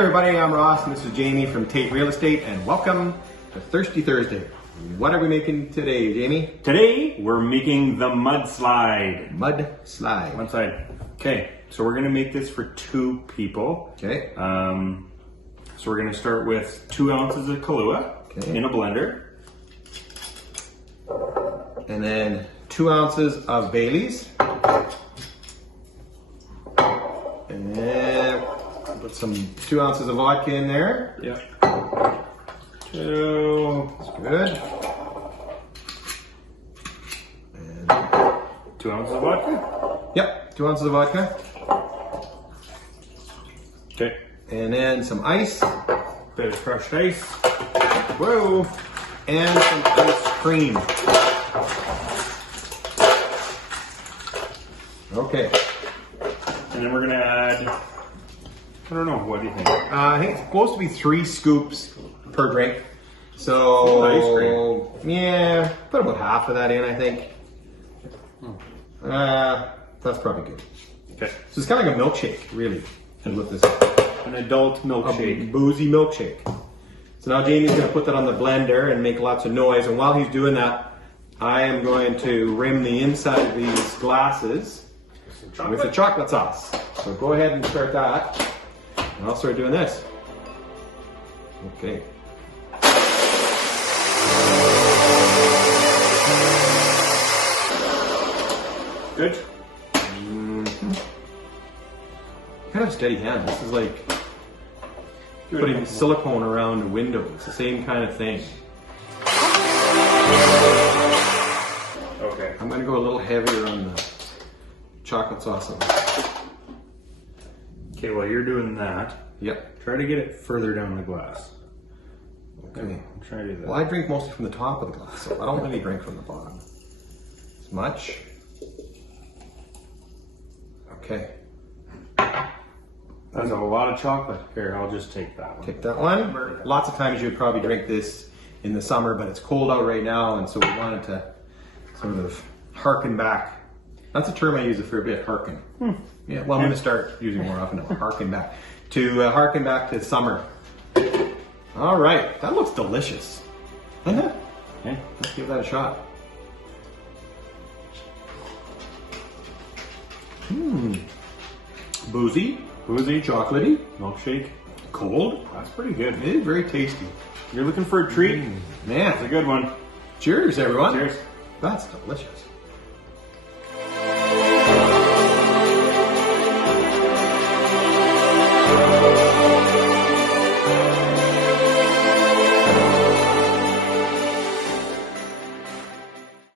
everybody, I'm Ross and this is Jamie from Tait Real Estate and welcome to Thirsty Thursday. What are we making today, Jamie? Today we're making the mudslide. Mudslide. Mudslide. Okay, so we're gonna make this for 2 people. Okay. So we're gonna start with 2 ounces of Kahlua in a blender. And then 2 ounces of Bailey's. And then put some 2 ounces of vodka in there. Yep. 2. That's good. And 2 ounces of vodka. yep, 2 ounces of vodka. Okay. And then some ice. Bit of crushed ice. Whoa. And some ice cream. Okay. And then we're gonna add, I don't know, what do you think? I think it's supposed to be 3 scoops per drink. So, Ice cream. Yeah, put about half of that in, I think. That's probably good. Okay. So it's kind of like a milkshake, really, is what this is. An adult A milkshake. boozy milkshake. So now Jamie's going to put that on the blender and make lots of noise. And while he's doing that, I am going to rim the inside of these glasses with the chocolate sauce. So go ahead and start that. And I'll start doing this. Okay. Good? Kind of steady hand. This is like putting silicone around a window. It's the same kind of thing. Okay. I'm going to go a little heavier on the chocolate sauce. Okay, while you're doing that, Yep. try to get it further down the glass. Okay. Try to do that. Well, I drink mostly from the top of the glass, so I don't really drink from the bottom as much. Okay. That's a lot of chocolate. Here, I'll just take that one. Take that one. Lots of times you would probably drink this in the summer, but it's cold out right now, and so we wanted to sort of harken back. That's a term I use a fair bit, harken. Yeah, well, I'm going to start using more often now, harken back. To harken back to summer. All right, that looks delicious. Doesn't it? Okay. Let's give that a shot. Boozy, chocolatey, Milkshake. cold. That's pretty good. It is very tasty. You're looking for a treat? It's a Man, good one. cheers everyone. Cheers. That's delicious.